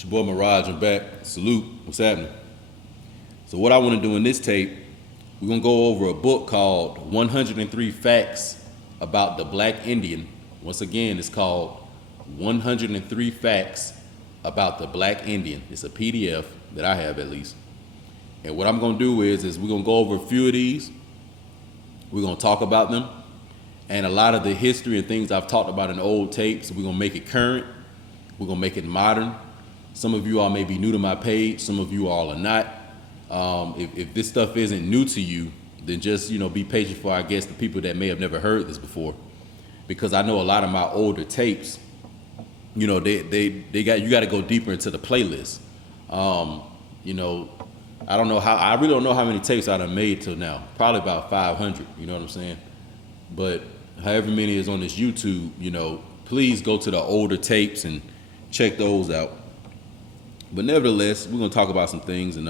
It's your boy Mirage, I'm back. Salute. What's happening? So what I want to do in this tape, we're going to go over a book called 103 Facts About the Black Indian. Once again, it's called 103 Facts About the Black Indian. It's a PDF that I have, at least. And what I'm going to do is we're going to go over a few of these. We're going to talk about them. And a lot of the history and things I've talked about in old tapes, we're going to make it current. We're going to make it modern. Some of you all may be new to my page. Some of you all are not. If this stuff isn't new to you, then just, be patient for, I guess, the people that may have never heard this before. Because I know a lot of my older tapes, you got to go deeper into the playlist. I really don't know how many tapes I done made till now. Probably about 500, you know what I'm saying? But however many is on this YouTube, please go to the older tapes and check those out. But nevertheless, we're gonna talk about some things, and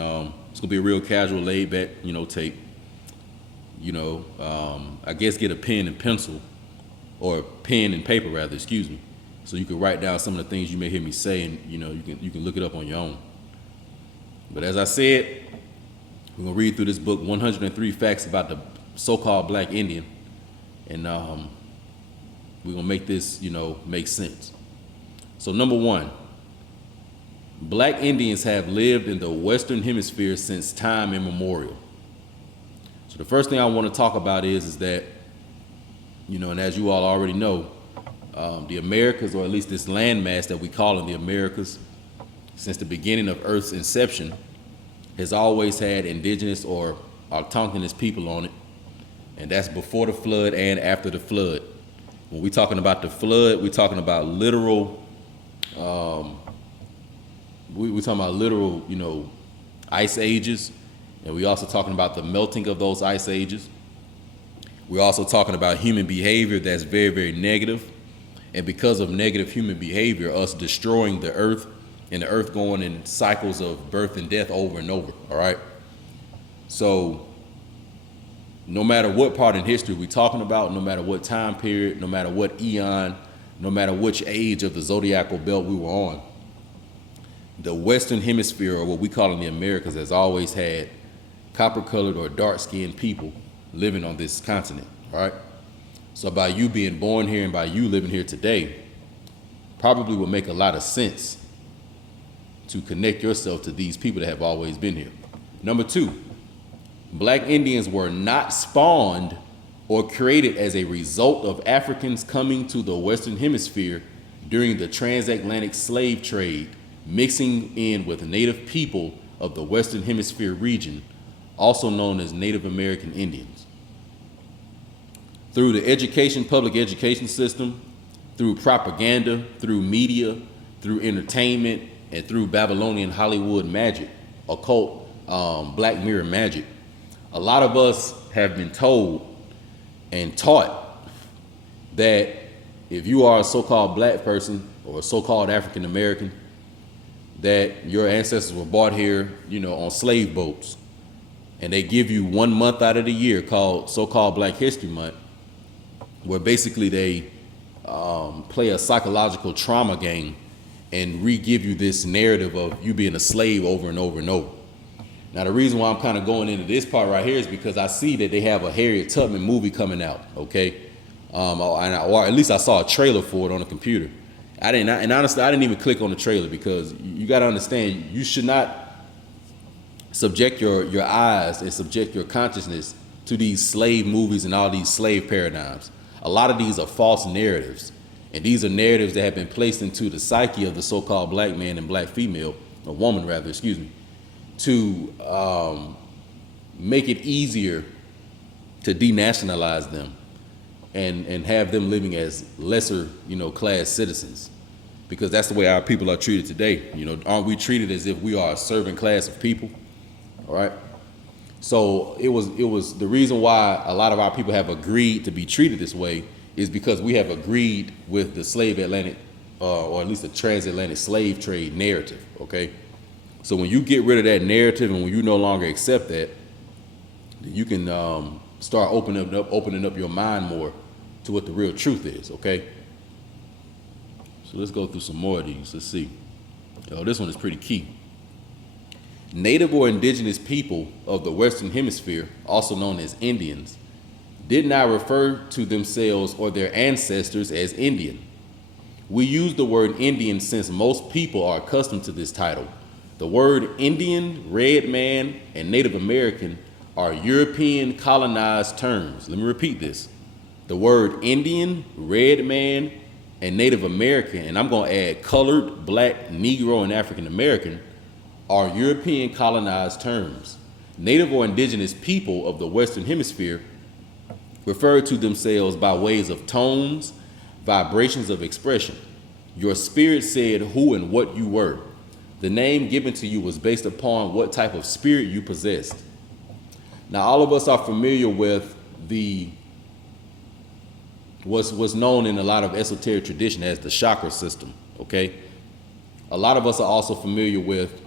it's gonna be a real casual, laid back, tape. I guess get a pen and pencil, or pen and paper rather, excuse me, so you can write down some of the things you may hear me say, and you can look it up on your own. But as I said, we're gonna read through this book, 103 Facts About the So-Called Black Indian, and we're gonna make this, make sense. So number one. Black Indians have lived in the Western Hemisphere since time immemorial. So the first thing I want to talk about is that, and as you all already know, the Americas, or at least this landmass that we call in the Americas, since the beginning of Earth's inception, has always had indigenous or autochthonous people on it. And that's before the flood and after the flood. When we're talking about the flood, we're talking about literal, we're talking about literal, ice ages, and we're also talking about the melting of those ice ages. We're also talking about human behavior that's very, very negative, and because of negative human behavior, us destroying the earth, and the earth going in cycles of birth and death over and over, all right? So no matter what part in history we're talking about, no matter what time period, no matter what eon, no matter which age of the zodiacal belt we were on, the Western Hemisphere, or what we call in the Americas, has always had copper-colored or dark-skinned people living on this continent, right? So by you being born here and by you living here today, probably would make a lot of sense to connect yourself to these people that have always been here. Number two, Black Indians were not spawned or created as a result of Africans coming to the Western Hemisphere during the transatlantic slave trade, mixing in with native people of the Western Hemisphere region, also known as Native American Indians. Through the public education system, through propaganda, through media, through entertainment, and through Babylonian Hollywood magic, occult, Black Mirror magic, a lot of us have been told and taught that if you are a so-called black person or a so-called African American, that your ancestors were brought here, on slave boats, and they give you 1 month out of the year called so-called Black History Month, where basically they play a psychological trauma game and re-give you this narrative of you being a slave over and over and over. Now, the reason why I'm kind of going into this part right here is because I see that they have a Harriet Tubman movie coming out, okay? Or at least I saw a trailer for it on the computer. And honestly, I didn't even click on the trailer because you got to understand, you should not subject your eyes and subject your consciousness to these slave movies and all these slave paradigms. A lot of these are false narratives, and these are narratives that have been placed into the psyche of the so-called black man and black female, or woman rather, excuse me, to make it easier to denationalize them and have them living as lesser, class citizens, because that's the way our people are treated today. Aren't we treated as if we are a servant class of people? All right. So it was the reason why a lot of our people have agreed to be treated this way is because we have agreed with the slave Atlantic, or at least the transatlantic slave trade narrative. Okay. So when you get rid of that narrative and when you no longer accept that, you can start opening up your mind more to what the real truth is, okay? So let's go through some more of these. Let's see. Oh, this one is pretty key. Native or indigenous people of the Western Hemisphere, also known as Indians, did not refer to themselves or their ancestors as Indian. We use the word Indian since most people are accustomed to this title. The word Indian, red man, and Native American are European colonized terms. Let me repeat this. The word Indian, red man, and Native American, and I'm going to add colored, black, Negro, and African American, are European colonized terms. Native or indigenous people of the Western Hemisphere refer to themselves by ways of tones, vibrations of expression. Your spirit said who and what you were. The name given to you was based upon what type of spirit you possessed. Now, all of us are familiar with what's known in a lot of esoteric tradition as the chakra system, okay? A lot of us are also familiar with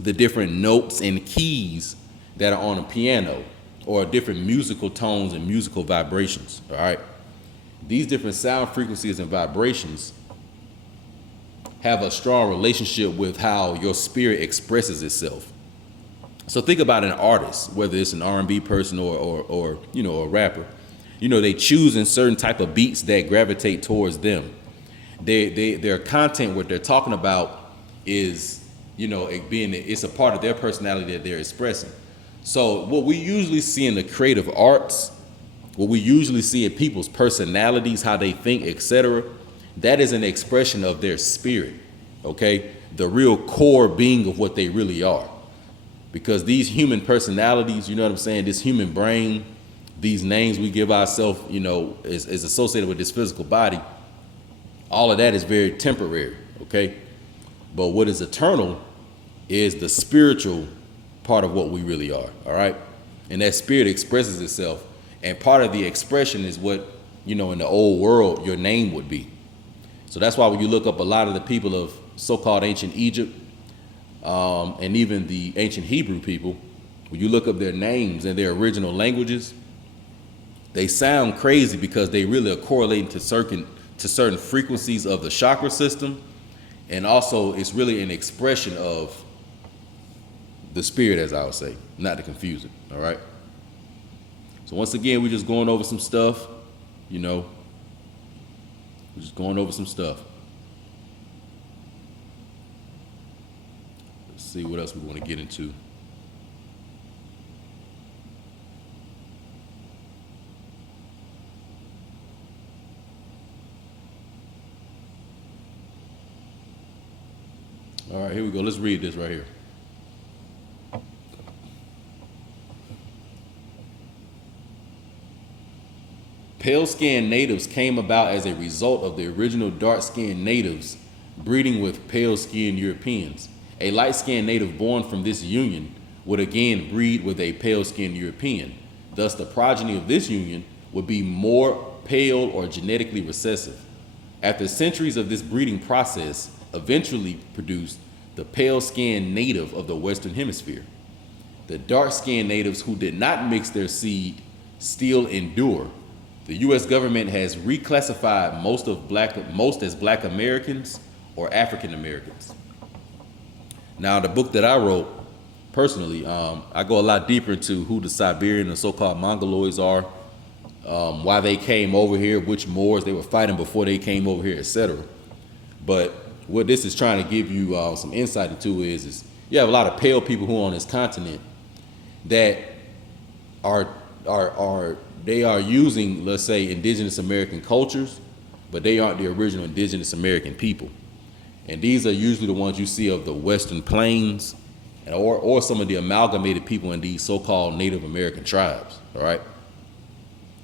the different notes and keys that are on a piano, or different musical tones and musical vibrations, all right? These different sound frequencies and vibrations have a strong relationship with how your spirit expresses itself. So think about an artist, whether it's an R&B person or you know, a rapper. You know, they choose in certain type of beats that gravitate towards them. Their content, what they're talking about is, you know, it's a part of their personality that they're expressing. So what we usually see in the creative arts, what we usually see in people's personalities, how they think, etc., that is an expression of their spirit, okay? The real core being of what they really are. Because these human personalities, you know what I'm saying, this human brain, these names we give ourselves, you know, is associated with this physical body, all of that is very temporary, okay? But what is eternal is the spiritual part of what we really are, all right? And that spirit expresses itself. And part of the expression is what, you know, in the old world, your name would be. So that's why when you look up a lot of the people of so-called ancient Egypt, and even the ancient Hebrew people, when you look up their names and their original languages, they sound crazy because they really are correlating to certain frequencies of the chakra system. And also it's really an expression of the spirit, as I would say, not to confuse it, all right? So once again, we're just going over some stuff, you know, we're just going over some stuff. Let's see what else we want to get into. All right, here we go. Let's read this right here. Pale-skinned natives came about as a result of the original dark-skinned natives breeding with pale-skinned Europeans. A light-skinned native born from this union would again breed with a pale-skinned European. Thus, the progeny of this union would be more pale or genetically recessive. After centuries of this breeding process, eventually produced the pale-skinned native of the Western Hemisphere. The dark-skinned natives who did not mix their seed still endure. The U.S. government has reclassified most as Black Americans or African Americans. Now, the book that I wrote, personally, I go a lot deeper into who the Siberian and so-called Mongoloids are, why they came over here, which Moors they were fighting before they came over here, etc. But what this is trying to give you some insight into is you have a lot of pale people who are on this continent that they are using, let's say, indigenous American cultures, but they aren't the original indigenous American people. And these are usually the ones you see of the Western Plains or some of the amalgamated people in these so-called Native American tribes, all right?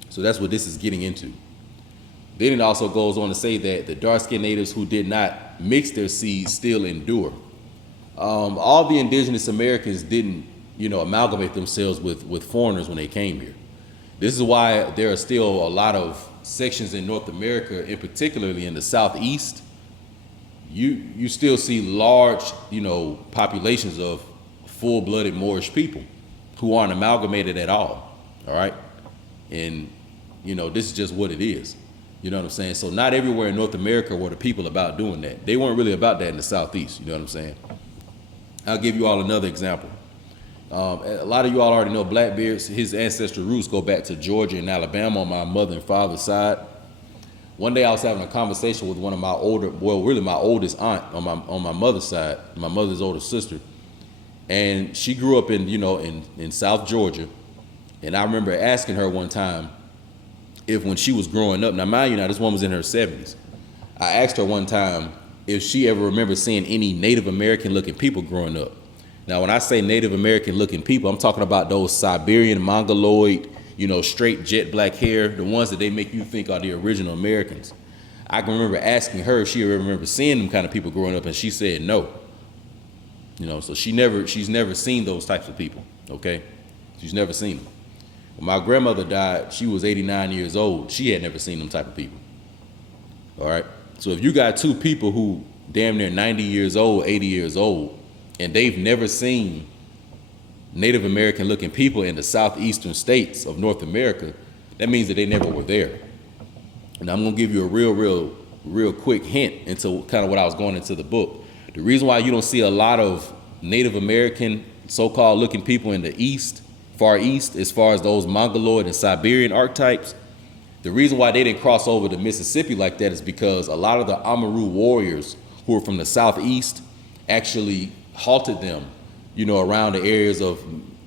So that's what this is getting into. Then it also goes on to say that the dark-skinned natives who did not mix their seeds still endure. All the indigenous Americans didn't, you know, amalgamate themselves with foreigners when they came here. This is why there are still a lot of sections in North America, and particularly in the Southeast, you still see large, you know, populations of full-blooded Moorish people who aren't amalgamated at all right? And, you know, this is just what it is. You know what I'm saying? So not everywhere in North America were the people about doing that. They weren't really about that in the Southeast. You know what I'm saying? I'll give you all another example. A lot of you all already know Blackbeard. His ancestral roots go back to Georgia and Alabama on my mother and father's side. One day I was having a conversation with one of my my oldest aunt on my mother's side, my mother's older sister. And she grew up in South Georgia. And I remember asking her one time if when she was growing up, now mind you now, this woman was in her 70s. I asked her one time if she ever remembered seeing any Native American looking people growing up. Now, when I say Native American looking people, I'm talking about those Siberian Mongoloid, straight jet black hair, the ones that they make you think are the original Americans. I can remember asking her if she ever remember seeing them kind of people growing up, and she said no. So she's never seen those types of people, okay? She's never seen them. When my grandmother died, she was 89 years old. She had never seen them type of people, all right? So if you got two people who damn near 90 years old, 80 years old, and they've never seen Native American looking people in the southeastern states of North America, that means that they never were there. And I'm gonna give you a real quick hint into kind of what I was going into the book. The reason why you don't see a lot of Native American so-called looking people in the east, far east, as far as those Mongoloid and Siberian archetypes, the reason why they didn't cross over the Mississippi like that is because a lot of the Amaru warriors who are from the southeast actually halted them, around the areas of,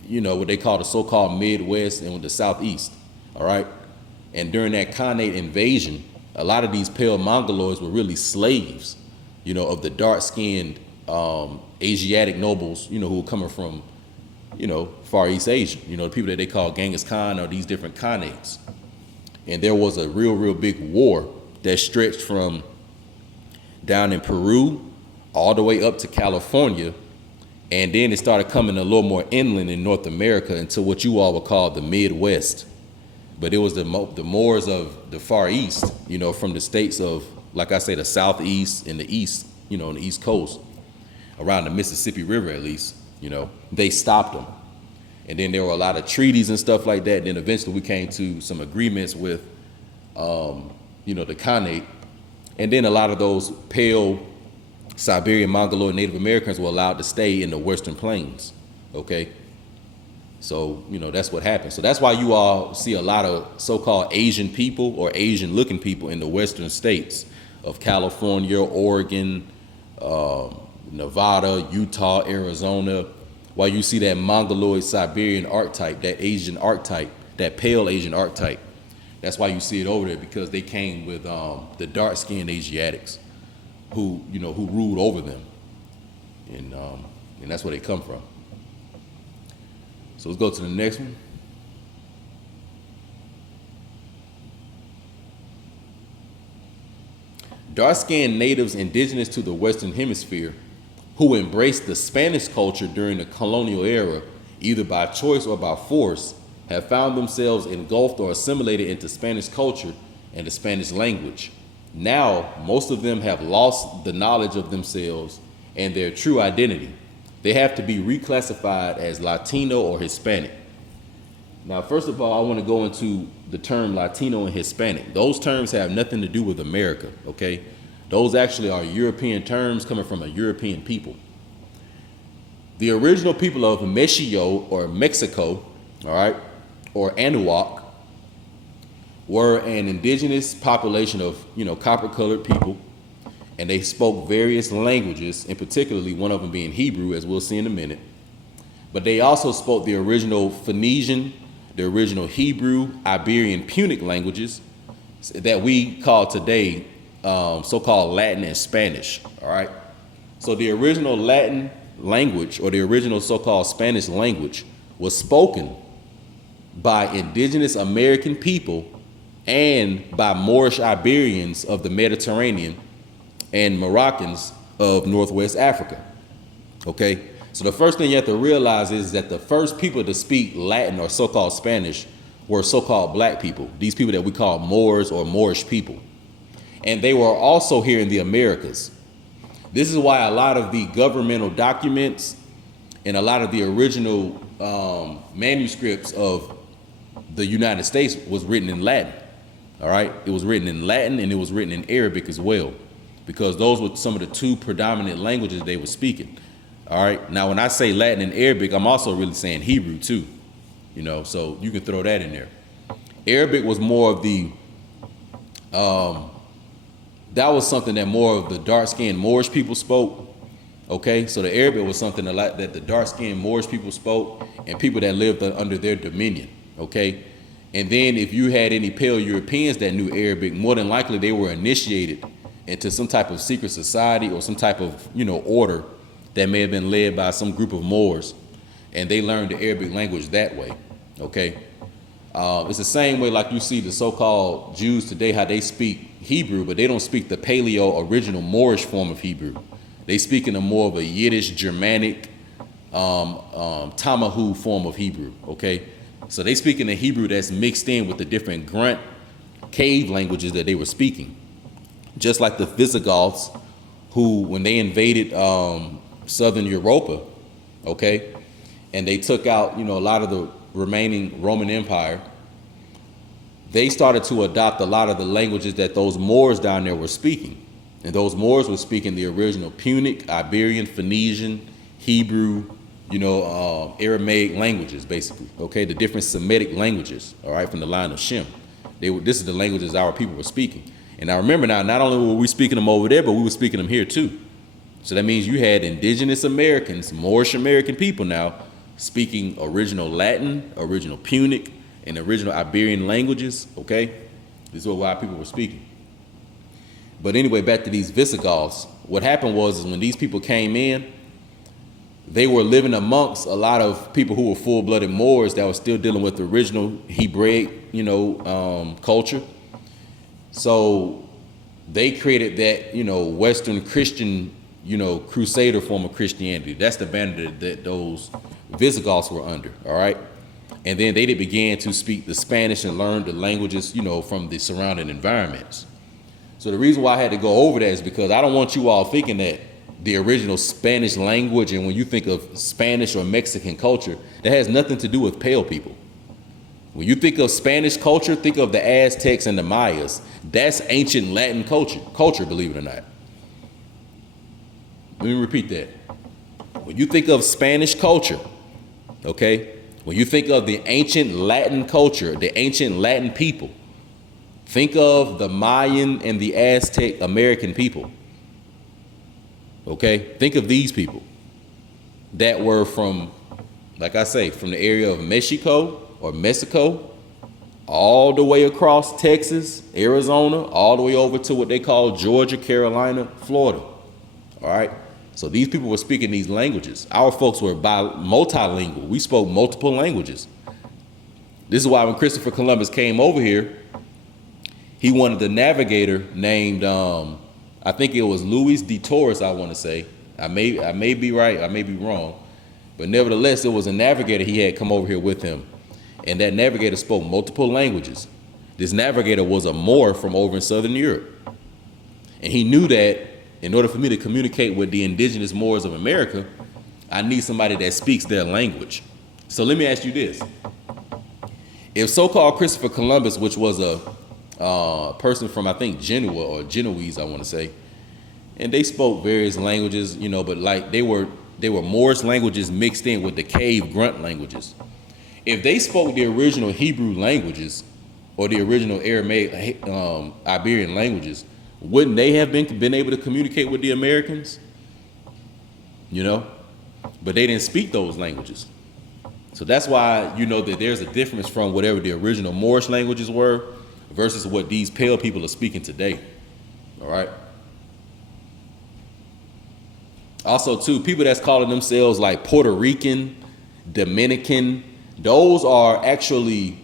what they call the so-called Midwest and the Southeast, all right? And during that Khanate invasion, a lot of these pale Mongoloids were really slaves, of the dark-skinned Asiatic nobles, who were coming from, Far East Asia, the people that they call Genghis Khan or these different Khanates. And there was a real big war that stretched from down in Peru all the way up to California. And then it started coming a little more inland in North America into what you all would call the Midwest. But it was the Moors of the Far East, from the states of, like I say, the Southeast and the East, on the East Coast, around the Mississippi River at least, they stopped them. And then there were a lot of treaties and stuff like that. And then eventually we came to some agreements with, the Khanate. And then a lot of those pale Siberian Mongoloid Native Americans were allowed to stay in the Western Plains, okay? So, that's what happened. So that's why you all see a lot of so-called Asian people or Asian-looking people in the Western states of California, Oregon, Nevada, Utah, Arizona, while you see that Mongoloid Siberian archetype, that Asian archetype, that pale Asian archetype. That's why you see it over there, because they came with the dark-skinned Asiatics who ruled over them. And that's where they come from. So let's go to the next one. Dark-skinned natives indigenous to the Western Hemisphere who embraced the Spanish culture during the colonial era, either by choice or by force, have found themselves engulfed or assimilated into Spanish culture and the Spanish language. Now, most of them have lost the knowledge of themselves and their true identity. They have to be reclassified as Latino or Hispanic. Now, first of all, I want to go into the term Latino and Hispanic. Those terms have nothing to do with America, okay? Those actually are European terms coming from a European people. The original people of Mexico or Mexico, all right, or Anahuac, were an indigenous population of, copper-colored people, and they spoke various languages, and particularly one of them being Hebrew, as we'll see in a minute. But they also spoke the original Phoenician, the original Hebrew, Iberian, Punic languages that we call today so-called Latin and Spanish, all right? So the original Latin language, or the original so-called Spanish language, was spoken by indigenous American people and by Moorish Iberians of the Mediterranean and Moroccans of Northwest Africa, okay? So the first thing you have to realize is that the first people to speak Latin or so-called Spanish were so-called black people, these people that we call Moors or Moorish people. And they were also here in the Americas. This is why a lot of the governmental documents and a lot of the original manuscripts of the United States was written in Latin, All right, it was written in Latin and it was written in Arabic as well, because those were some of the two predominant languages they were speaking. All right, now when I say Latin and Arabic, I'm also really saying Hebrew too, you know, so you can throw that in there. Arabic was more of the, that was something that more of the dark-skinned Moorish people spoke. Okay, so the Arabic was something a lot that the dark-skinned Moorish people spoke and people that lived under their dominion. Okay, and then if you had any pale Europeans that knew Arabic, more than likely they were initiated into some type of secret society or some type of, you know, order that may have been led by some group of Moors, and they learned the Arabic language that way. Okay, it's the same way like you see the so-called Jews today, how they speak Hebrew, but they don't speak the Paleo original Moorish form of Hebrew. They speak in a more of a Yiddish, Germanic, Tamahu form of Hebrew, okay? So they speak in a Hebrew that's mixed in with the different grunt cave languages that they were speaking. Just like the Visigoths, who, when they invaded Southern Europa, okay, and they took out, you know, a lot of the remaining Roman Empire, they started to adopt a lot of the languages that those Moors down there were speaking. And those Moors were speaking the original Punic, Iberian, Phoenician, Hebrew, you know, Aramaic languages, basically, okay? The different Semitic languages, all right, from the line of Shem. This is the languages our people were speaking. And I remember now, not only were we speaking them over there, but we were speaking them here too. So that means you had indigenous Americans, Moorish American people now, speaking original Latin, original Punic, and original Iberian languages, okay? These were why people were speaking. But anyway, back to these Visigoths, what happened was is when these people came in, they were living amongst a lot of people who were full-blooded Moors that were still dealing with the original Hebraic, you know, culture. So they created that, you know, Western Christian, you know, Crusader form of Christianity. That's the banner that those Visigoths were under, all right? And then they began to speak the Spanish and learn the languages, you know, from the surrounding environments. So the reason why I had to go over that is because I don't want you all thinking that the original Spanish language, and when you think of Spanish or Mexican culture, that has nothing to do with pale people. When you think of Spanish culture, think of the Aztecs and the Mayas. That's ancient Latin culture, believe it or not. Let me repeat that. When you think of Spanish culture, okay, when you think of the ancient Latin culture, the ancient Latin people, think of the Mayan and the Aztec American people. Okay, think of these people that were from, like I say, from the area of Mexico, all the way across Texas, Arizona, all the way over to what they call Georgia, Carolina, Florida. All right, so these people were speaking these languages. Our folks were multilingual. We spoke multiple languages. This is why when Christopher Columbus came over here, he wanted a navigator named, I think it was Luis de Torres, I want to say. I may be right, I may be wrong. But nevertheless, it was a navigator he had come over here with him. And that navigator spoke multiple languages. This navigator was a Moor from over in Southern Europe. And he knew that in order for me to communicate with the indigenous Moors of America, I need somebody that speaks their language. So let me ask you this. If so-called Christopher Columbus, which was a person from, I think, Genoa or Genoese, I want to say, and they spoke various languages, you know, but like they were Moorish languages mixed in with the cave grunt languages. If they spoke the original Hebrew languages or the original Aramaic, Iberian languages, wouldn't they have been able to communicate with the Americans? You know, but they didn't speak those languages. So that's why you know that there's a difference from whatever the original Moorish languages were versus what these pale people are speaking today. All right. Also, too, people that's calling themselves like Puerto Rican, Dominican, those are actually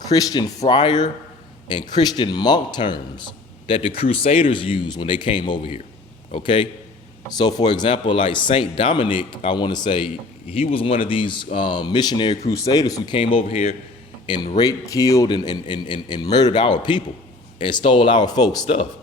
Christian friar and Christian monk terms that the Crusaders used when they came over here. Okay. So, for example, like Saint Dominic, I want to say, he was one of these missionary crusaders who came over here and raped, killed, and murdered our people and stole our folks' stuff.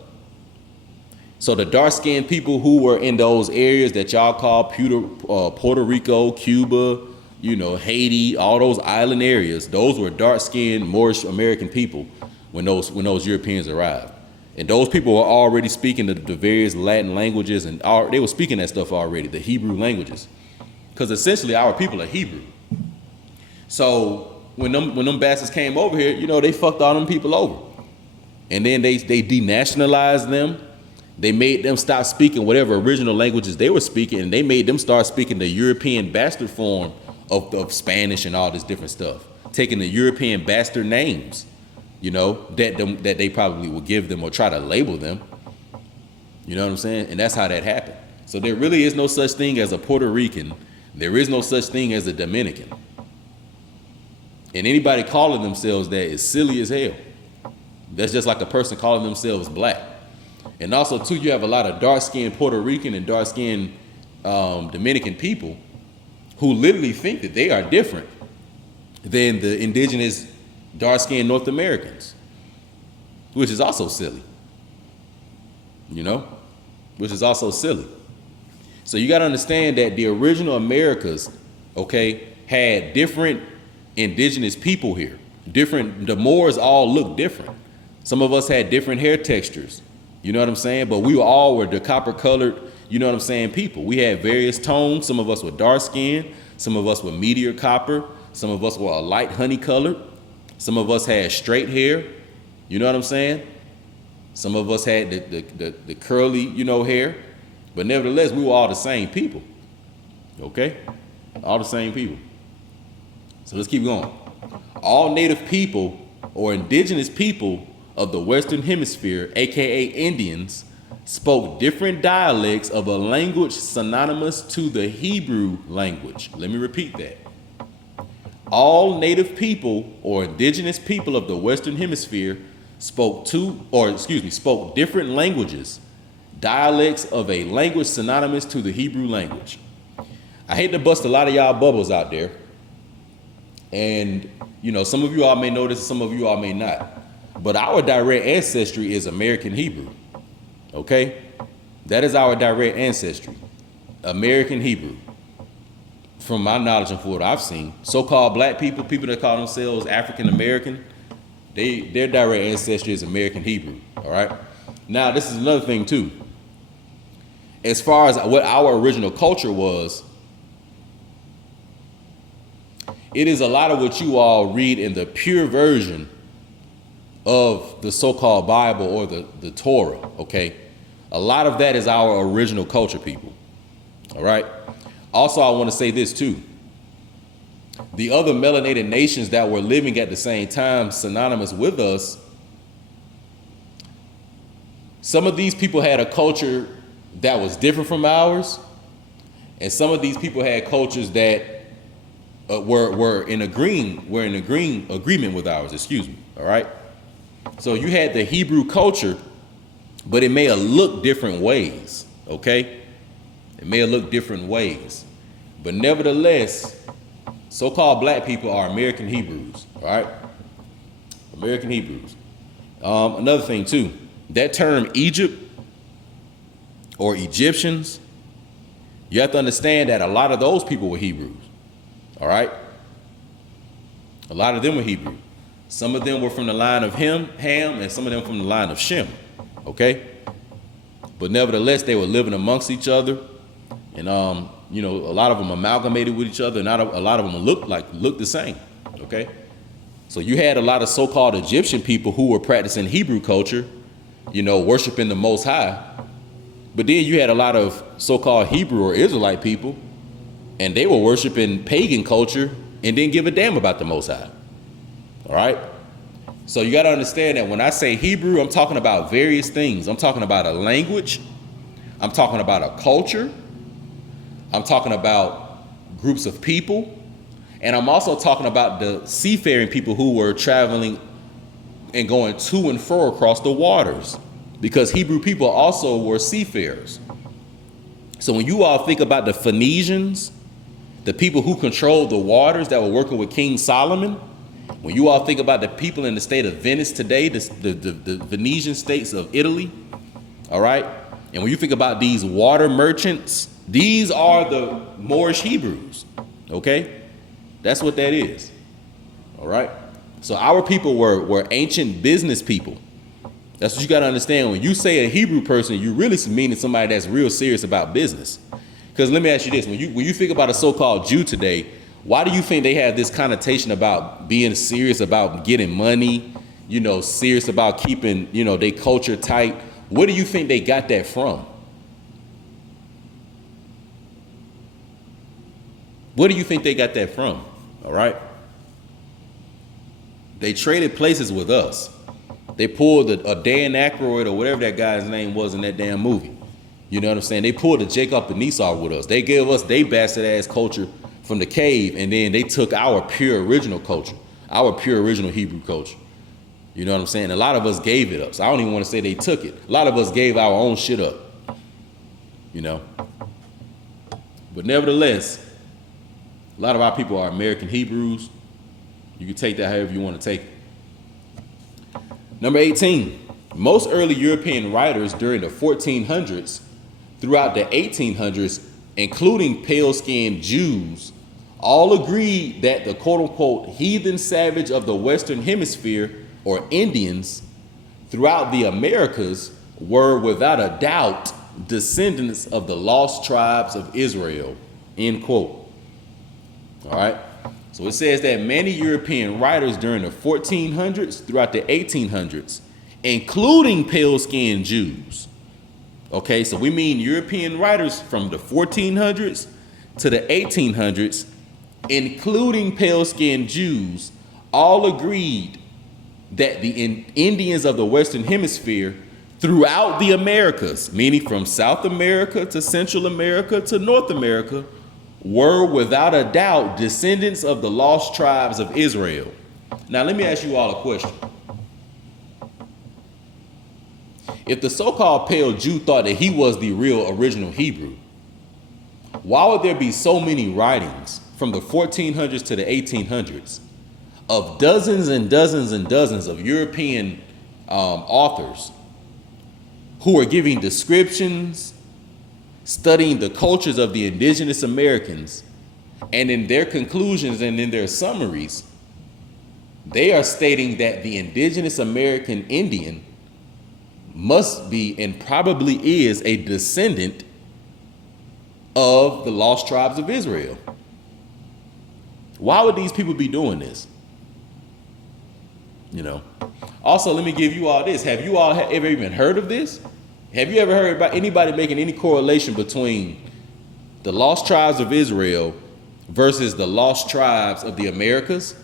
So the dark-skinned people who were in those areas that y'all call Puerto Rico, Cuba, you know, Haiti, all those island areas, those were dark-skinned Moorish American people when those Europeans arrived. And those people were already speaking the various Latin languages, and they were speaking that stuff already, the Hebrew languages. Because essentially our people are Hebrew. So when them bastards came over here, you know, they fucked all them people over. And then they denationalized them. They made them stop speaking whatever original languages they were speaking, and they made them start speaking the European bastard form of Spanish and all this different stuff, taking the European bastard names, you know, that they probably would give them or try to label them. You know what I'm saying? And that's how that happened. So there really is no such thing as a Puerto Rican. There is no such thing as a Dominican. And anybody calling themselves that is silly as hell. That's just like a person calling themselves black. And also, too, you have a lot of dark-skinned Puerto Rican and dark-skinned Dominican people who literally think that they are different than the indigenous dark-skinned North Americans, which is also silly, you know, which is also silly. So you got to understand that the original Americas, okay, had different indigenous people here. The Moors all look different. Some of us had different hair textures, you know what I'm saying? But we all were the copper-colored, you know what I'm saying, people. We had various tones. Some of us were dark-skinned. Some of us were meteor copper. Some of us were a light honey-colored. Some of us had straight hair, you know what I'm saying? Some of us had the curly, you know, hair. But nevertheless, we were all the same people, okay? All the same people. So let's keep going. All native people or indigenous people of the Western Hemisphere, aka Indians, spoke different dialects of a language synonymous to the Hebrew language. Let me repeat that. All native people or indigenous people of the Western Hemisphere spoke different languages, dialects of a language synonymous to the Hebrew language. I hate to bust a lot of y'all bubbles out there. And, you know, some of you all may know this, some of you all may not. But our direct ancestry is American Hebrew, okay? That is our direct ancestry, American Hebrew. From my knowledge and from what I've seen, so-called black people, people that call themselves African American, their direct ancestry is American Hebrew, all right? Now, this is another thing too. As far as what our original culture was, it is a lot of what you all read in the pure version of the so-called Bible or the Torah, okay? A lot of that is our original culture, people, all right? Also, I want to say this too. The other melanated nations that were living at the same time, synonymous with us, some of these people had a culture that was different from ours, and some of these people had cultures that were in agreement with ours. Excuse me. All right. So you had the Hebrew culture, but it may have looked different ways. Okay. It may have looked different ways, but nevertheless, so-called black people are American Hebrews. All right. American Hebrews. Another thing too, that term Egypt or Egyptians, you have to understand that a lot of those people were Hebrews. All right. A lot of them were Hebrew. Some of them were from the line of Ham, and some of them from the line of Shem. Okay. But nevertheless, they were living amongst each other, and you know, a lot of them amalgamated with each other, and a lot of them looked the same. Okay. So you had a lot of so-called Egyptian people who were practicing Hebrew culture, you know, worshiping the Most High. But then you had a lot of so-called Hebrew or Israelite people, and they were worshiping pagan culture and didn't give a damn about the Most High. All right? So you got to understand that when I say Hebrew, I'm talking about various things. I'm talking about a language. I'm talking about a culture. I'm talking about groups of people. And I'm also talking about the seafaring people who were traveling and going to and fro across the waters, because Hebrew people also were seafarers. So when you all think about the Phoenicians, the people who controlled the waters that were working with King Solomon, when you all think about the people in the state of Venice today, the Venetian states of Italy, all right? And when you think about these water merchants, these are the Moorish Hebrews, okay? That's what that is, all right? So our people were ancient business people. That's what you got to understand. When you say a Hebrew person, you really meaning somebody that's real serious about business. Because let me ask you this: when you think about a so-called Jew today, why do you think they have this connotation about being serious about getting money? You know, serious about keeping, you know, their culture tight. Where do you think they got that from? Where do you think they got that from? All right. They traded places with us. They pulled a Dan Aykroyd or whatever that guy's name was in that damn movie. You know what I'm saying? They pulled a Jacob and Esau with us. They gave us they bastard ass culture from the cave, and then they took our pure original culture, our pure original Hebrew culture. You know what I'm saying? A lot of us gave it up. So I don't even want to say they took it. A lot of us gave our own shit up. You know? But nevertheless, a lot of our people are American Hebrews. You can take that however you want to take it. Number 18. Most early European writers during the 1400s throughout the 1800s, including pale-skinned Jews, all agreed that the quote-unquote heathen savage of the Western Hemisphere, or Indians, throughout the Americas were without a doubt descendants of the lost tribes of Israel, end quote. All right. So it says that many European writers during the 1400s throughout the 1800s, including pale-skinned Jews. Okay, so we mean European writers from the 1400s to the 1800s, including pale-skinned Jews, all agreed that the Indians of the Western Hemisphere throughout the Americas, meaning from South America to Central America to North America, were without a doubt descendants of the lost tribes of Israel. Now, let me ask you all a question. If the so-called pale Jew thought that he was the real original Hebrew, why would there be so many writings from the 1400s to the 1800s of dozens and dozens and dozens of European authors who are giving descriptions, studying the cultures of the indigenous Americans, and in their conclusions and in their summaries, they are stating that the indigenous American Indian must be and probably is a descendant of the lost tribes of Israel. Why would these people be doing this? You know. Also, let me give you all this. Have you all ever even heard of this? Have you ever heard about anybody making any correlation between the lost tribes of Israel versus the lost tribes of the Americas?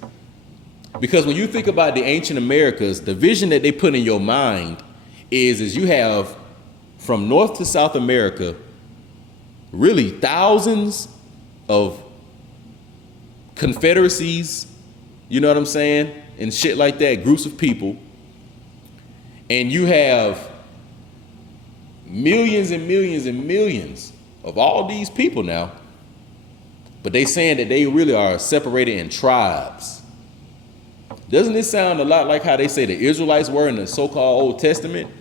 Because when you think about the ancient Americas, the vision that they put in your mind is you have from North to South America, really thousands of confederacies, you know what I'm saying? And shit like that, groups of people. And you have millions and millions and millions of all these people now, but they saying that they really are separated in tribes. Doesn't it sound a lot like how they say the Israelites were in the so-called Old Testament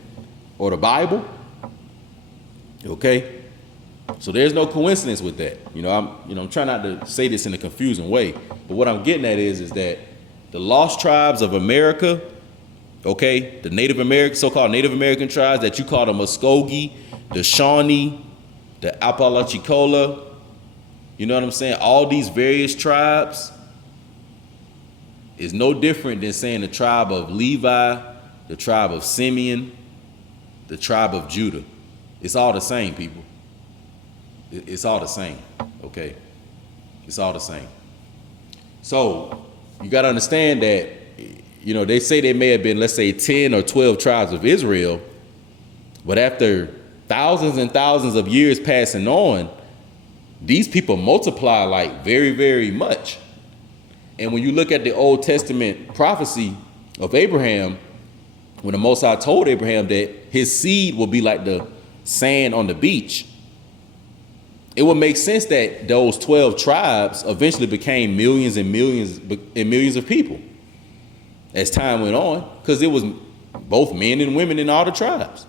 or the Bible? Okay, so there's no coincidence with that. I'm trying not to say this in a confusing way, but what I'm getting at is that the lost tribes of America, okay, the Native American, so-called Native American tribes that you call the Muskogee, the Shawnee, the Apalachicola, you know what I'm saying? All these various tribes is no different than saying the tribe of Levi, the tribe of Simeon, the tribe of Judah. It's all the same, people. It's all the same, okay? It's all the same. So you got to understand that, they say there may have been, let's say, 10 or 12 tribes of Israel, but after thousands and thousands of years passing on, these people multiply like very, very much. And when you look at the Old Testament prophecy of Abraham, when the Most High told Abraham that his seed will be like the sand on the beach, it would make sense that those 12 tribes eventually became millions and millions and millions of people as time went on, because it was both men and women in all the tribes.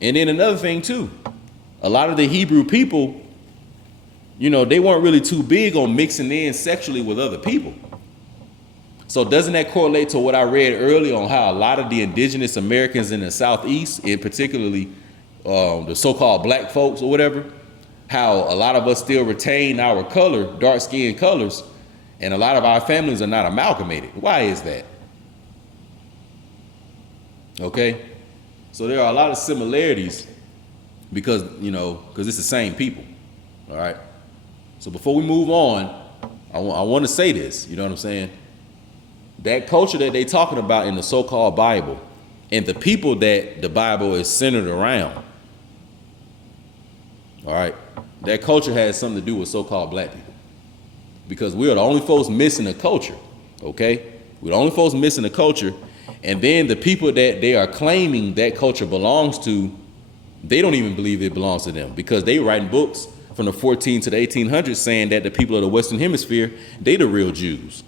And then another thing too, a lot of the Hebrew people, they weren't really too big on mixing in sexually with other people. So doesn't that correlate to what I read earlier on how a lot of the indigenous Americans in the Southeast, and particularly the so-called black folks or whatever, how a lot of us still retain our color, dark skin colors, and a lot of our families are not amalgamated? Why is that? Okay, so there are a lot of similarities because it's the same people. All right. So before we move on, I want to say this. You know what I'm saying? That culture that they talking about in the so-called Bible, and the people that the Bible is centered around, all right, that culture has something to do with so-called black people, because we are the only folks missing a culture. Okay, we're the only folks missing a culture, and then the people that they are claiming that culture belongs to, they don't even believe it belongs to them, because they writing books from the 14 to the 1800s saying that the people of the Western Hemisphere, they the real Jews.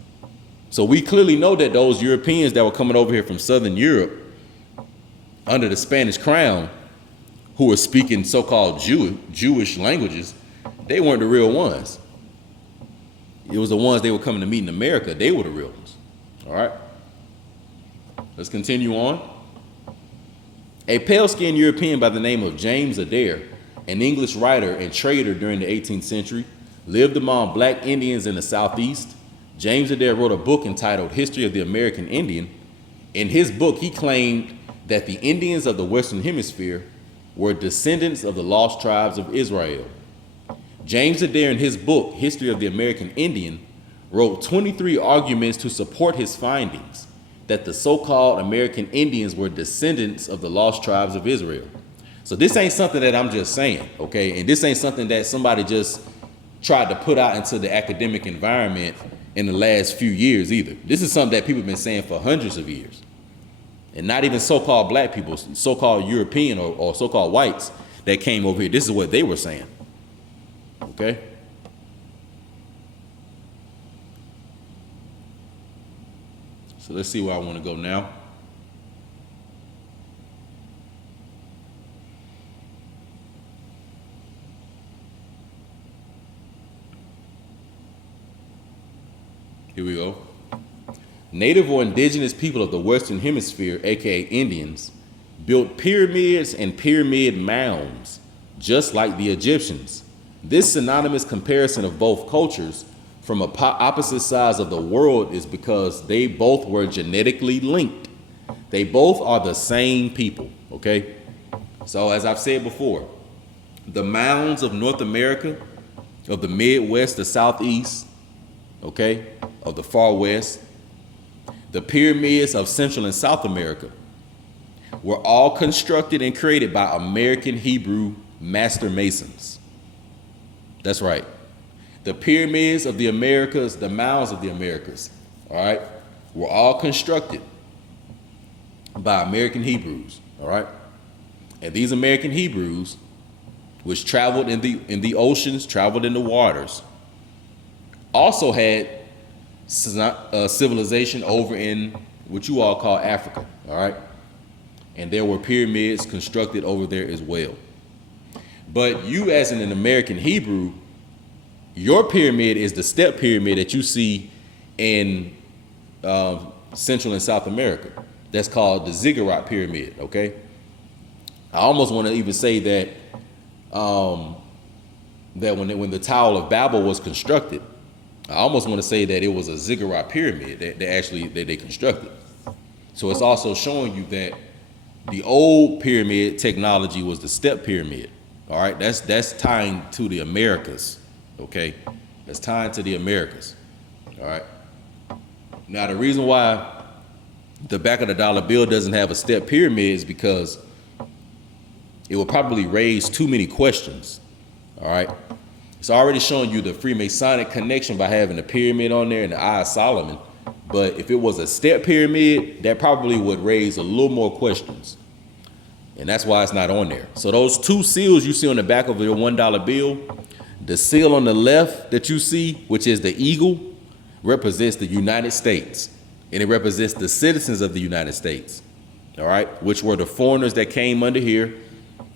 So we clearly know that those Europeans that were coming over here from Southern Europe under the Spanish crown, who were speaking so-called Jewish languages, they weren't the real ones. It was the ones they were coming to meet in America. They were the real ones. All right. Let's continue on. A pale-skinned European by the name of James Adair, an English writer and trader during the 18th century, lived among black Indians in the Southeast. James Adair wrote a book entitled History of the American Indian. In his book, he claimed that the Indians of the Western Hemisphere were descendants of the lost tribes of Israel. James Adair, in his book, History of the American Indian, wrote 23 arguments to support his findings that the so-called American Indians were descendants of the lost tribes of Israel. So this ain't something that I'm just saying, okay? And this ain't something that somebody just tried to put out into the academic environment in the last few years either. This is something that people have been saying for hundreds of years. And not even so-called black people, so-called European or so-called whites that came over here. This is what they were saying. Okay? So let's see where I want to go now. Here we go. Native or indigenous people of the Western Hemisphere, aka Indians, built pyramids and pyramid mounds, just like the Egyptians. This synonymous comparison of both cultures from opposite sides of the world is because they both were genetically linked. They both are the same people, okay? So as I've said before, the mounds of North America, of the Midwest, the Southeast, okay, of the Far West, the pyramids of Central and South America were all constructed and created by American Hebrew master masons. That's right. The pyramids of the Americas, the mounds of the Americas, all right, were all constructed by American Hebrews, all right? And these American Hebrews, which traveled in the oceans, traveled in the waters, also had civilization over in what you all call Africa, all right? And there were pyramids constructed over there as well. But you as an American Hebrew, your pyramid is the step pyramid that you see in Central and South America. That's called the ziggurat pyramid, okay? I almost want to even say that that when the Tower of Babel was constructed, I almost want to say that it was a ziggurat pyramid that they constructed. So it's also showing you that the old pyramid technology was the step pyramid. All right, that's tying to the Americas. Okay, that's tying to the Americas. All right. Now the reason why the back of the dollar bill doesn't have a step pyramid is because it will probably raise too many questions. All right. It's already showing you the Freemasonic connection by having the pyramid on there and the Eye of Solomon. But if it was a step pyramid, that probably would raise a little more questions. And that's why it's not on there. So those two seals you see on the back of your $1 bill, the seal on the left that you see, which is the eagle, represents the United States. And it represents the citizens of the United States, all right, which were the foreigners that came under here,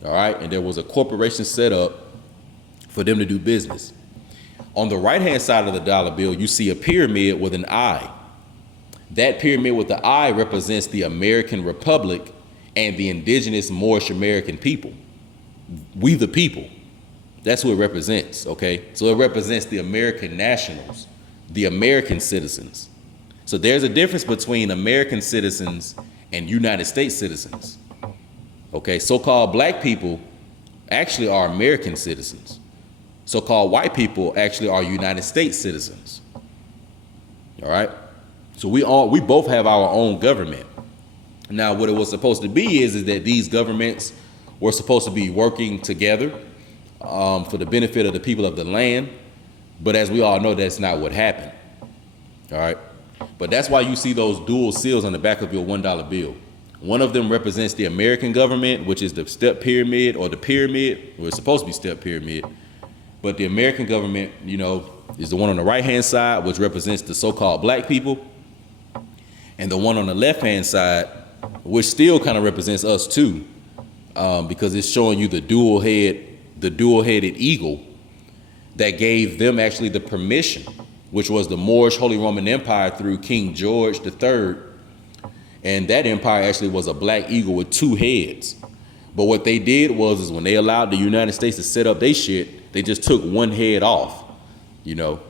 all right, and there was a corporation set up for them to do business. On the right-hand side of the dollar bill, you see a pyramid with an eye. That pyramid with the eye represents the American Republic and the indigenous Moorish American people. We the people. That's who it represents, okay? So it represents the American nationals, the American citizens. So there's a difference between American citizens and United States citizens. Okay, so-called black people actually are American citizens. So-called white people actually are United States citizens. All right? So we both have our own government. Now, what it was supposed to be is that these governments were supposed to be working together for the benefit of the people of the land. But as we all know, that's not what happened. All right? But that's why you see those dual seals on the back of your $1 bill. One of them represents the American government, which is the step pyramid or the pyramid. Well, it's supposed to be step pyramid. But the American government, you know, is the one on the right-hand side, which represents the so-called black people. And the one on the left-hand side, which still kind of represents us too, because it's showing you the dual-headed eagle that gave them actually the permission, which was the Moorish Holy Roman Empire through King George III. And that empire actually was a black eagle with 2 heads. But what they did was when they allowed the United States to set up their shit, they just took 1 head off, you know.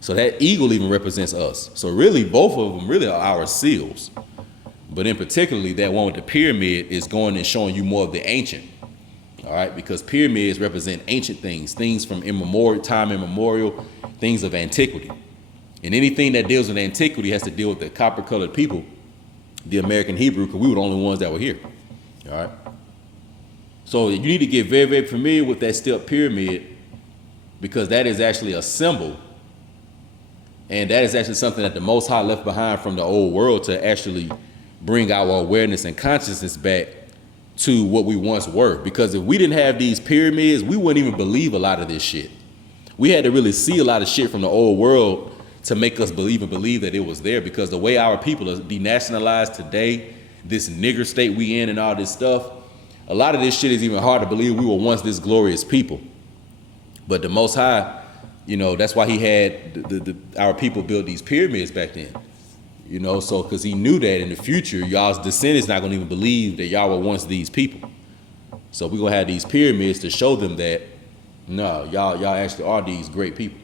So that eagle even represents us. So really, both of them really are our seals. But in particularly, that one with the pyramid is going and showing you more of the ancient. All right, because pyramids represent ancient things from time immemorial, things of antiquity. And anything that deals with antiquity has to deal with the copper-colored people, the American Hebrew, because we were the only ones that were here. All right. So you need to get very, very familiar with that step pyramid, because that is actually a symbol. And that is actually something that the Most High left behind from the old world to actually bring our awareness and consciousness back to what we once were. Because if we didn't have these pyramids, we wouldn't even believe a lot of this shit. We had to really see a lot of shit from the old world to make us believe that it was there, because the way our people are denationalized today, this nigger state we in and all this stuff, a lot of this shit is even hard to believe we were once this glorious people. But the Most High, you know, that's why he had our people build these pyramids back then. You know, so because he knew that in the future, y'all's descendants not gonna even believe that y'all were once these people. So we're gonna have these pyramids to show them that, no, y'all actually are these great people.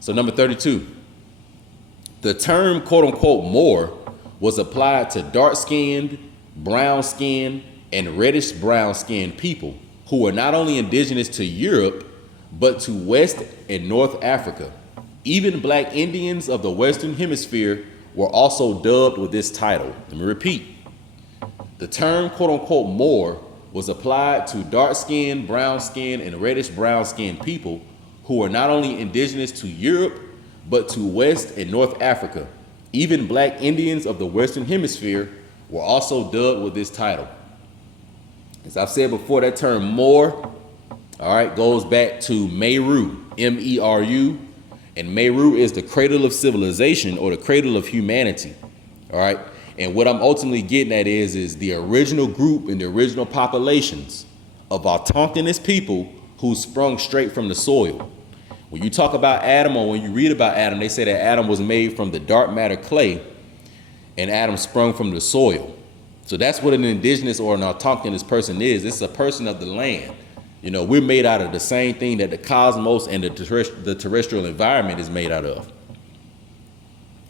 So number 32, the term quote unquote Moor was applied to dark-skinned, brown-skinned, and reddish brown-skinned people who were not only indigenous to Europe, but to West and North Africa. Even black Indians of the Western Hemisphere were also dubbed with this title. Let me repeat. The term quote unquote Moor was applied to dark-skinned, brown-skinned, and reddish brown-skinned people who were not only indigenous to Europe, but to West and North Africa. Even black Indians of the Western Hemisphere were also dubbed with this title. As I've said before, that term Moor, all right, goes back to Meru, M-E-R-U, and Meru is the cradle of civilization or the cradle of humanity, all right? And what I'm ultimately getting at is the original group and the original populations of autochthonous people who sprung straight from the soil. When you talk about Adam, or when you read about Adam, they say that Adam was made from the dark matter clay and Adam sprung from the soil. So that's what an indigenous or an autochthonous person is. It's a person of the land. You know, we're made out of the same thing that the cosmos and the terrestrial environment is made out of.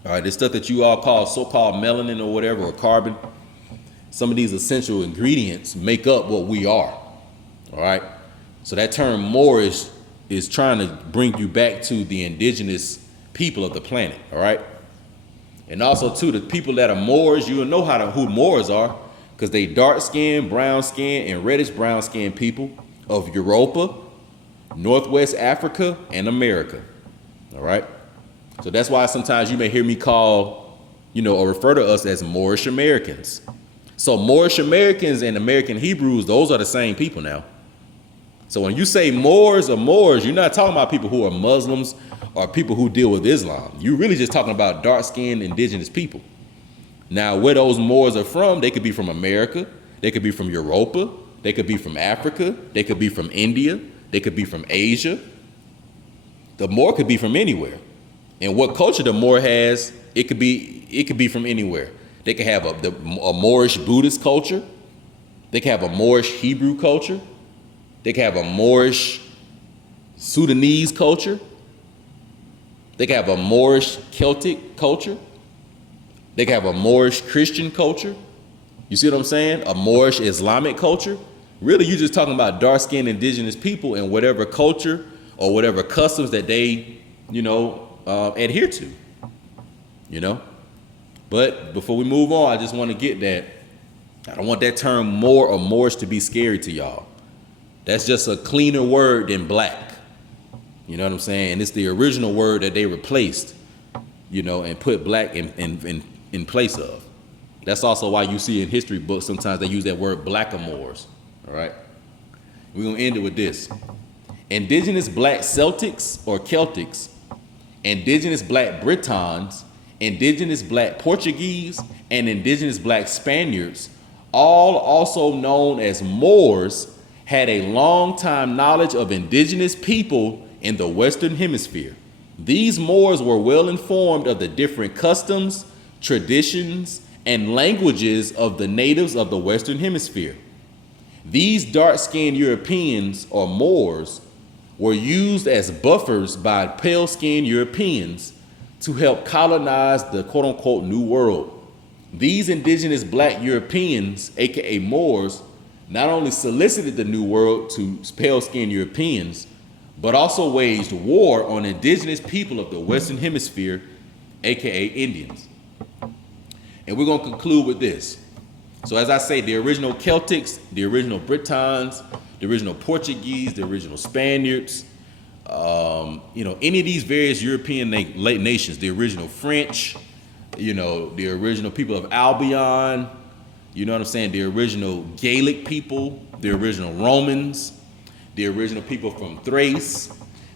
All right, this stuff that you all call so-called melanin or whatever, or carbon, some of these essential ingredients make up what we are. All right, so that term Moorish is trying to bring you back to the indigenous people of the planet. All right, and also too, the people that are Moors, you'll know who Moors are, because they dark-skinned, brown-skinned, and reddish brown-skinned people of Europa, Northwest Africa, and America. All right. So that's why sometimes you may hear me call, you know, or refer to us as Moorish Americans. So Moorish Americans and American Hebrews, those are the same people now. So when you say Moors or Moors, you're not talking about people who are Muslims or people who deal with Islam. You're really just talking about dark-skinned indigenous people. Now, where those Moors are from, they could be from America, they could be from Europa, they could be from Africa, they could be from India, they could be from Asia. The Moor could be from anywhere. And what culture the Moor has, it could be it could be from anywhere. They could have a Moorish Buddhist culture. They could have a Moorish Hebrew culture. They could have a Moorish Sudanese culture. They could have a Moorish Celtic culture. They could have a Moorish Christian culture. You see what I'm saying? A Moorish Islamic culture. Really, you're just talking about dark-skinned indigenous people and whatever culture or whatever customs that they, adhere to, But before we move on, I just want to get that. I don't want that term Moor or Moorish to be scary to y'all. That's just a cleaner word than black. You know what I'm saying? And it's the original word that they replaced, and put black in place of. That's also why you see in history books sometimes they use that word blackamoors. All right? We're going to end it with this. Indigenous black Celtics or Celtics, indigenous black Britons, indigenous black Portuguese, and indigenous black Spaniards, all also known as Moors, had a long time knowledge of indigenous people in the Western Hemisphere. These Moors were well informed of the different customs, traditions, and languages of the natives of the Western Hemisphere. These dark-skinned Europeans, or Moors, were used as buffers by pale-skinned Europeans to help colonize the quote-unquote New World. These indigenous black Europeans, aka Moors, not only solicited the New World to pale-skinned Europeans, but also waged war on indigenous people of the Western Hemisphere, aka Indians. And we're going to conclude with this. So as I say, the original Celtics, the original Britons, the original Portuguese, the original Spaniards, any of these various European nations, the original French, the original people of Albion, you know what I'm saying, the original Gaelic people, the original Romans, the original people from Thrace,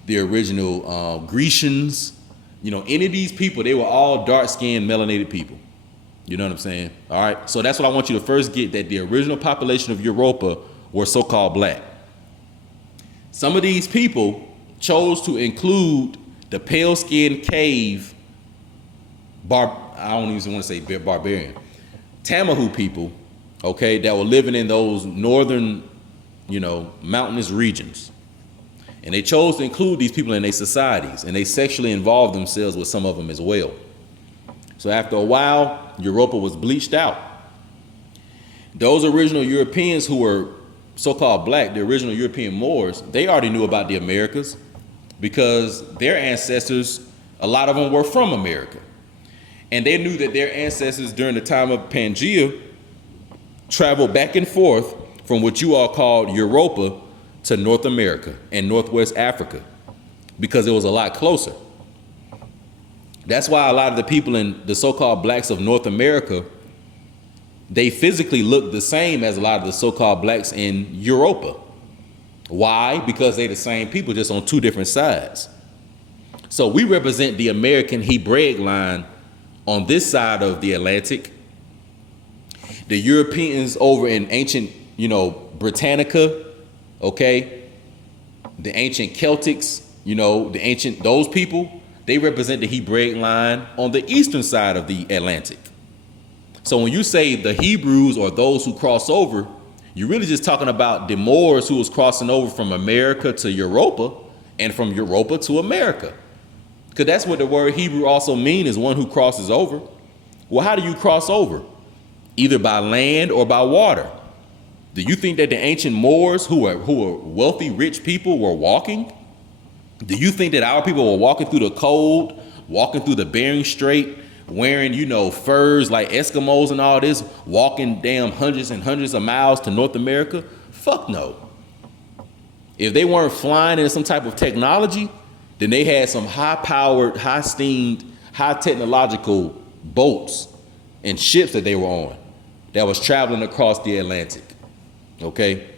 the original Grecians, any of these people, they were all dark-skinned, melanated people. You know what I'm saying? All right. So that's what I want you to first get, that the original population of Europa were so-called black. Some of these people chose to include the pale-skinned cave, I don't even want to say barbarian, Tamahu people, okay, that were living in those northern, mountainous regions. And they chose to include these people in their societies, and they sexually involved themselves with some of them as well. So after a while, Europa was bleached out. Those original Europeans who were so-called black, the original European Moors, they already knew about the Americas because their ancestors, a lot of them were from America. And they knew that their ancestors during the time of Pangea traveled back and forth from what you all called Europa to North America and Northwest Africa because it was a lot closer. That's why a lot of the people in the so-called blacks of North America, they physically look the same as a lot of the so-called blacks in Europa. Why? Because they're the same people, just on two different sides. So we represent the American Hebraic line on this side of the Atlantic. The Europeans over in ancient, Britannica, okay? The ancient Celtics, those people, they represent the Hebraic line on the eastern side of the Atlantic. So when you say the Hebrews or those who cross over, you're really just talking about the Moors who was crossing over from America to Europa and from Europa to America. Because that's what the word Hebrew also means, is one who crosses over. Well, how do you cross over? Either by land or by water. Do you think that the ancient Moors who are wealthy, rich people were walking? Do you think that our people were walking through the cold, walking through the Bering Strait, wearing, furs like Eskimos and all this, walking damn hundreds and hundreds of miles to North America? Fuck no. If they weren't flying in some type of technology, then they had some high-powered, high-steamed, high-technological boats and ships that they were on that was traveling across the Atlantic, okay?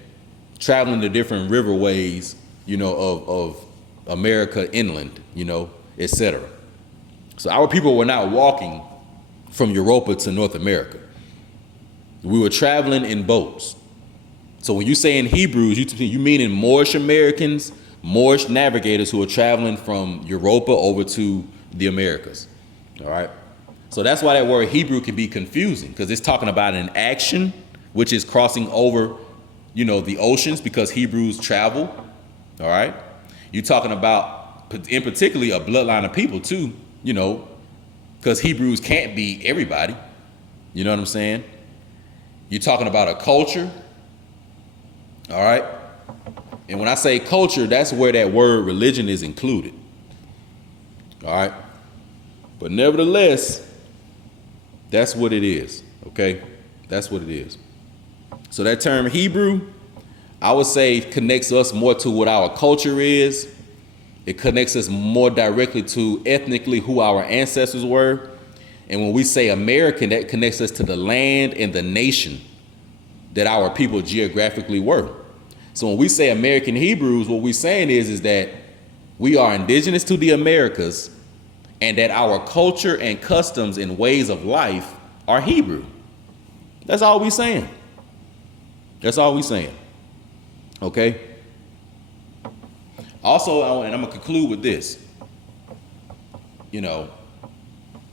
Traveling the different riverways, of America inland, etc. So our people were not walking from Europa to North America. We were traveling in boats. So when you say in Hebrews, you mean in Moorish Americans, Moorish navigators who are traveling from Europa over to the Americas. All right. So that's why that word Hebrew can be confusing, because it's talking about an action, which is crossing over, the oceans, because Hebrews travel. All right. You're talking about, in particularly, a bloodline of people too, because Hebrews can't be everybody. You know what I'm saying? You're talking about a culture. All right. And when I say culture, that's where that word religion is included. All right. But nevertheless, that's what it is. Okay. That's what it is. So that term Hebrew, I would say, connects us more to what our culture is. It connects us more directly to ethnically who our ancestors were. And when we say American, that connects us to the land and the nation that our people geographically were. So when we say American Hebrews, what we're saying is that we are indigenous to the Americas, and that our culture and customs and ways of life are Hebrew. That's all we're saying. That's all we're saying. Okay? Also, and I'm going to conclude with this.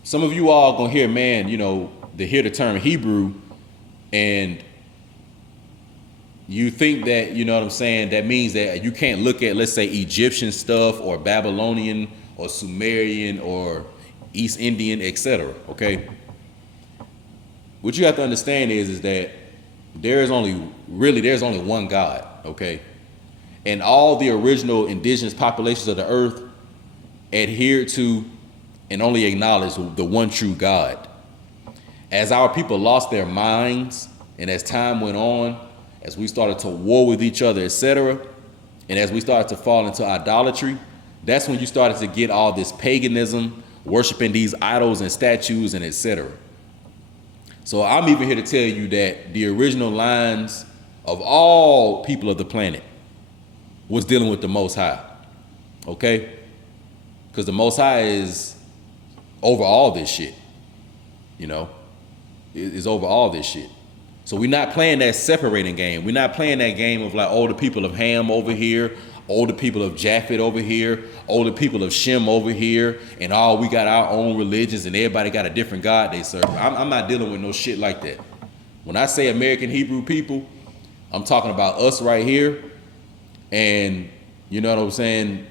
Some of you all going to hear, they hear the term Hebrew, and you think that, that means that you can't look at, let's say, Egyptian stuff or Babylonian or Sumerian or East Indian, etc. Okay? What you have to understand is that there's only one God, okay? And all the original indigenous populations of the earth adhered to and only acknowledged the one true God. As our people lost their minds, and as time went on, as we started to war with each other, etc., and as we started to fall into idolatry, that's when you started to get all this paganism, worshiping these idols and statues and etc. So I'm even here to tell you that the original lines of all people of the planet was dealing with the Most High, okay? Because the Most High is over all this shit, is over all this shit. So we're not playing that separating game. We're not playing that game of like, the people of Ham over here, the people of Japhet over here, the people of Shem over here, and we got our own religions and everybody got a different God they serve. I'm not dealing with no shit like that. When I say American Hebrew people, I'm talking about us right here. And you know what I'm saying?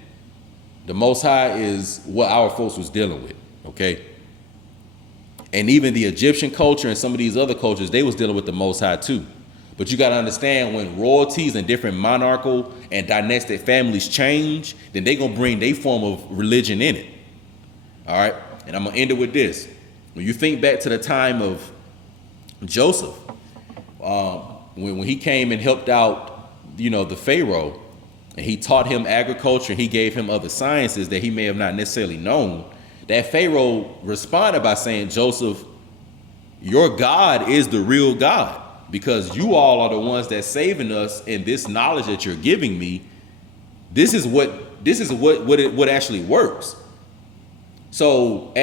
The Most High is what our folks was dealing with, okay? And even the Egyptian culture and some of these other cultures, they was dealing with the Most High too. But you got to understand, when royalties and different monarchical and dynastic families change, then they going to bring their form of religion in it. All right? And I'm going to end it with this. When you think back to the time of Joseph, when he came and helped out, the Pharaoh, and he taught him agriculture, and he gave him other sciences that he may have not necessarily known, that Pharaoh responded by saying, Joseph, your God is the real God, because you all are the ones that's saving us, and this knowledge that you're giving me, this is what actually works. So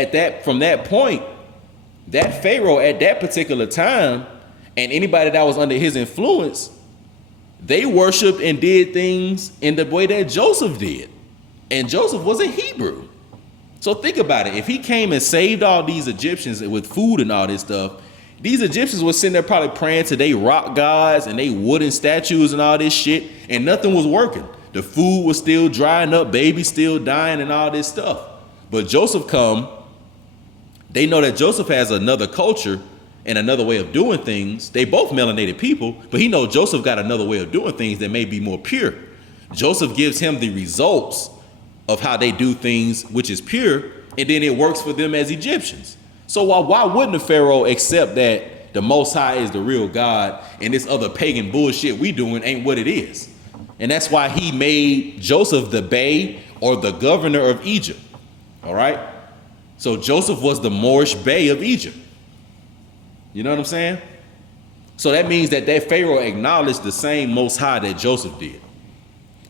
from that point, that Pharaoh at that particular time, and anybody that was under his influence, they worshiped and did things in the way that Joseph did. And Joseph was a Hebrew. So think about it. If he came and saved all these Egyptians with food and all this stuff, these Egyptians were sitting there probably praying to they rock gods and they wooden statues and all this shit, and nothing was working. The food was still drying up, babies still dying and all this stuff. But Joseph come, they know that Joseph has another culture and another way of doing things. They both melanated people, but he knows Joseph got another way of doing things that may be more pure. Joseph gives him the results of how they do things, which is pure, and then it works for them as Egyptians. So why wouldn't the Pharaoh accept that the Most High is the real God and this other pagan bullshit we doing ain't what it is? And that's why he made Joseph the Bey, or the governor of Egypt. All right? So Joseph was the Moorish Bey of Egypt. You know what I'm saying? So that means that Pharaoh acknowledged the same Most High that Joseph did.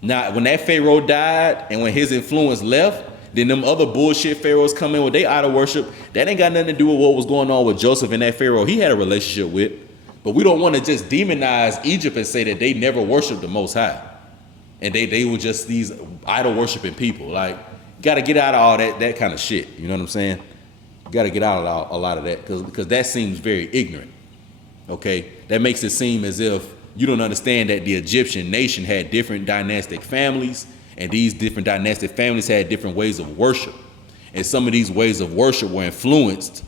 Now, when that Pharaoh died and when his influence left, then them other bullshit pharaohs come in with their idol worship. That ain't got nothing to do with what was going on with Joseph and that Pharaoh he had a relationship with. But we don't want to just demonize Egypt and say that they never worshiped the Most High. And they were just these idol worshiping people. Like, got to get out of all that kind of shit. You know what I'm saying? You got to get out of a lot of that because that seems very ignorant. Okay, that makes it seem as if you don't understand that the Egyptian nation had different dynastic families, and these different dynastic families had different ways of worship, and some of these ways of worship were influenced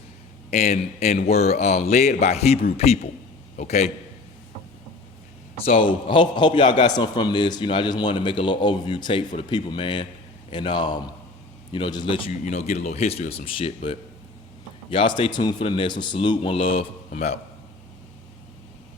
and were led by Hebrew people. Okay, so I hope y'all got something from this. You know, I just wanted to make a little overview tape for the people, man, and you know, just let you know get a little history of some shit. But y'all stay tuned for the next one. Salute, one love. I'm out.